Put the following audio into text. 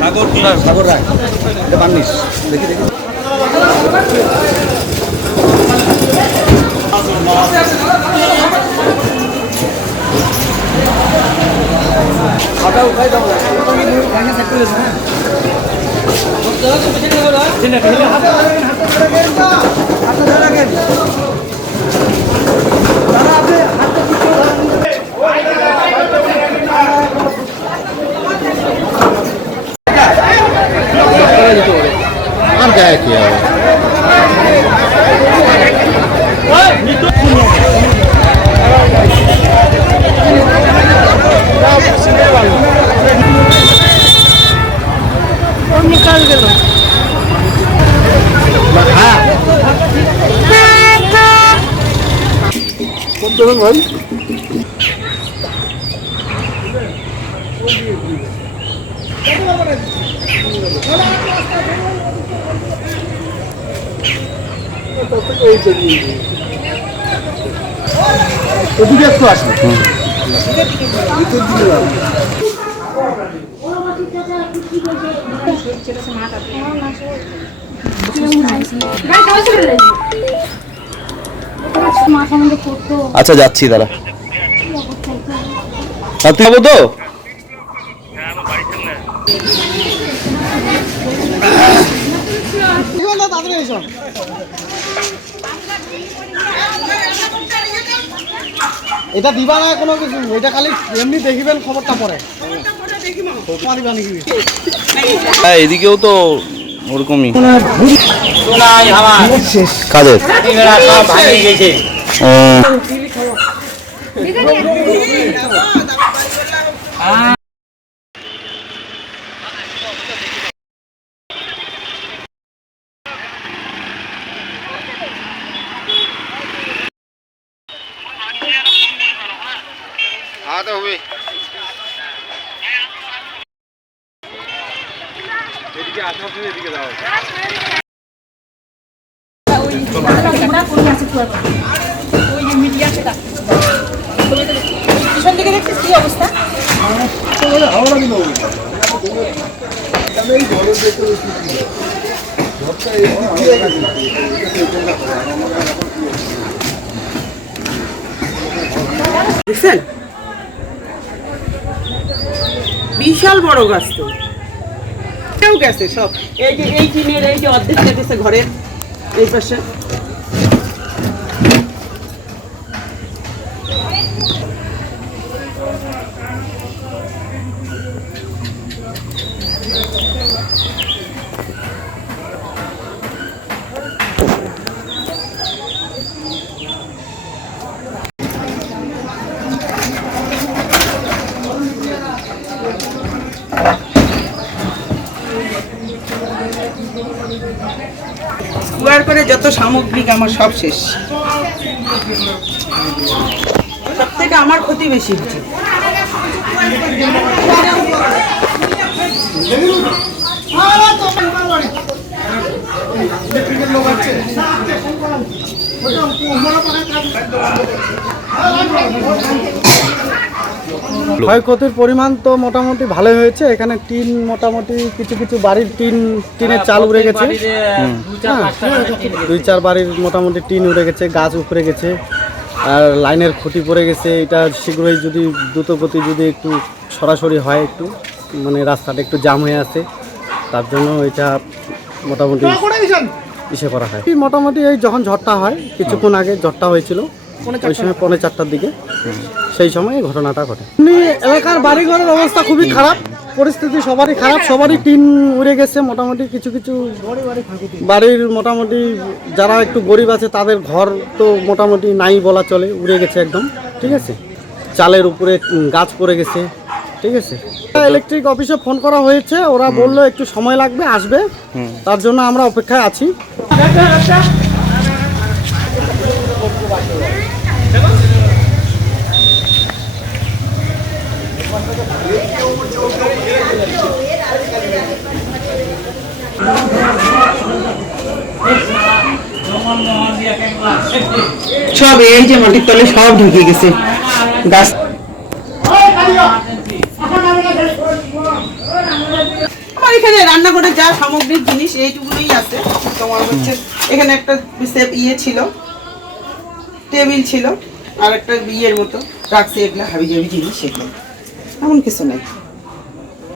সাগর সাগর রায় বান্নিশ দেখি দেখি খাতা উঠাই দাও আর গায়ে কি হবে निकाल गए ভাই ওদিকে একটু আসবে আচ্ছা যাচ্ছি দাদা আপনি যাবো তো এটা দিবা না কোনো কিছু এটা খালি এমনি দেখিবেন খবরটা পরে হ্যাঁ এদিকেও তো ওরকমই কাদের আদা হবে এদিকে আসা হবে এদিকে যাও ওই যে মিডিয়া সেটা পিছন দিকে দেখছিস কি অবস্থা দেখছেন বিশাল বড় গাছ তো কেউ গেছে সব এই যে এই টিনের এই যে অর্ধেক গেছে ঘরের এই পাশে স্কোয়ার করে যত সামগ্রিক আমার সব শেষ সব থেকে আমার ক্ষতি বেশি হচ্ছে ক্ষয়ক্ষতির পরিমাণ তো মোটামুটি ভালোই হয়েছে এখানে টিন মোটামুটি কিছু কিছু বাড়ির টিনের চাল উড়ে গেছে 2-4 বাড়ির মোটামুটি টিন উড়ে গেছে গাছ উপড়ে গেছে আর লাইনের খুঁটি পড়ে গেছে এটা শীঘ্রই যদি দ্রুতগতি যদি একটু সরাসরি হয় একটু মানে রাস্তাটা একটু জাম হয়ে আছে তার জন্য এটা মোটামুটি ইসে করা হয় মোটামুটি এই যখন ঝড়টা হয় কিছুক্ষণ আগে ঝড়টা হয়েছিল ওই সময় 4:45টার দিকে সেই সময় ঘটনাটা ঘটে এলাকার বাড়িঘরের অবস্থা খুবই খারাপ পরিস্থিতি সবারই খারাপ সবারই টিন উড়ে গেছে মোটামুটি কিছু কিছু বাড়ির মোটামুটি যারা একটু গরিব আছে তাদের ঘর তো মোটামুটি নাই বলা চলে উড়ে গেছে একদম ঠিক আছে চালের উপরে গাছ পড়ে গেছে ঠিক আছে ইলেকট্রিক অফিসে ফোন করা হয়েছে ওরা বললো একটু সময় লাগবে আসবে তার জন্য আমরা অপেক্ষায় আছি সব এই যে মাটির তলে সব ঢুকে গেছে গাছ। আমার এখানে রান্না করে যা সামগ্রিক জিনিস এইটুকুই আছে। তোমার হচ্ছে এখানে একটা ছিল, টেবিল ছিল, আর একটা বিয়ের মতো রাখছি, এগুলো হাবি জাবি জিনিস, এগুলো এমন কিছু নাই।